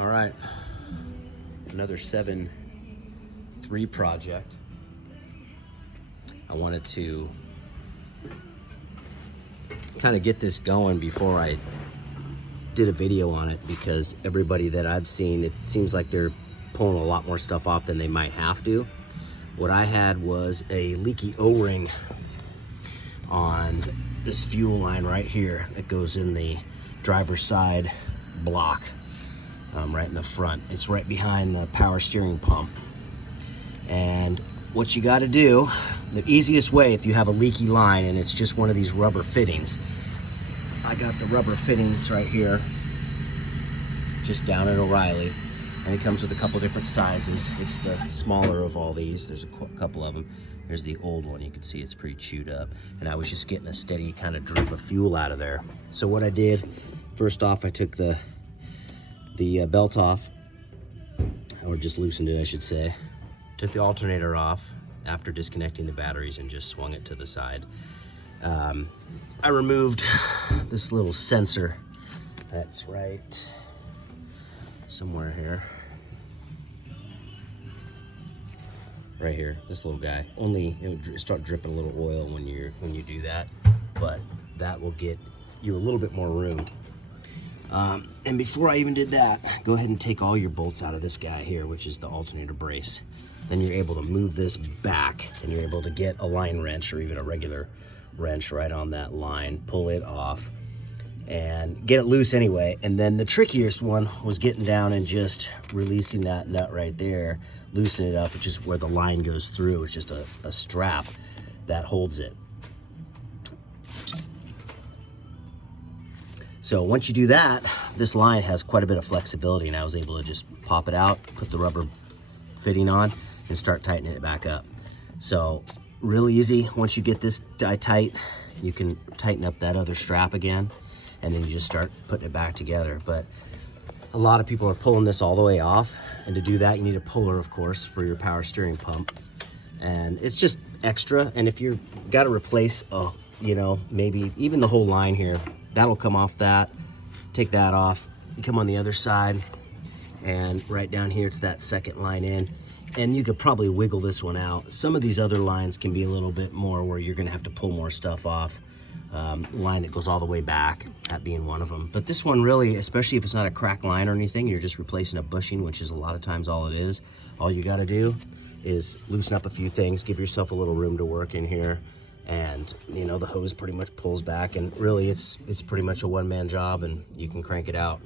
All right, another 7-3 project. I wanted to kind of get this going before I did a video on it, because everybody that I've seen, it seems like they're pulling a lot more stuff off than they might have to. What I had was a leaky O-ring on this fuel line right here that goes in the driver's side block, right in the front. It's right behind the power steering pump. And what you got to do, the easiest way if you have a leaky line and it's just one of these rubber fittings, I got the rubber fittings right here, just down at O'Reilly, and it comes with a couple different sizes. It's the smaller of all these. There's a couple of them. There's the old one. You can see it's pretty chewed up, and I was just getting a steady kind of drip of fuel out of there. So what I did, first off, I took the belt off, or just loosened it, I should say. Took the alternator off after disconnecting the batteries and just swung it to the side. I removed this little sensor that's right somewhere here. Right here, this little guy. Only it would start dripping a little oil when you do that, but that will get you a little bit more room. And before I even did that, go ahead and take all your bolts out of this guy here, which is the alternator brace. Then you're able to move this back, and you're able to get a line wrench or even a regular wrench right on that line, pull it off, and get it loose anyway. And then the trickiest one was getting down and just releasing that nut right there, loosening it up, which is where the line goes through. It's just a strap that holds it. So once you do that, this line has quite a bit of flexibility, and I was able to just pop it out, put the rubber fitting on, and start tightening it back up. So real easy. Once you get this tight, you can tighten up that other strap again, and then you just start putting it back together. But a lot of people are pulling this all the way off, and to do that you need a puller, of course, for your power steering pump, and it's just extra. And if you've got to replace maybe even the whole line here, that'll come off that. Take that off, you come on the other side, and right down here it's that second line in, and you could probably wiggle this one out. Some of these other lines can be a little bit more where you're gonna have to pull more stuff off. Line that goes all the way back, that being one of them. But this one really, especially if it's not a crack line or anything, you're just replacing a bushing, which is a lot of times all it is. All you gotta do is loosen up a few things, give yourself a little room to work in here, and the hose pretty much pulls back, and really it's pretty much a one-man job, and you can crank it out.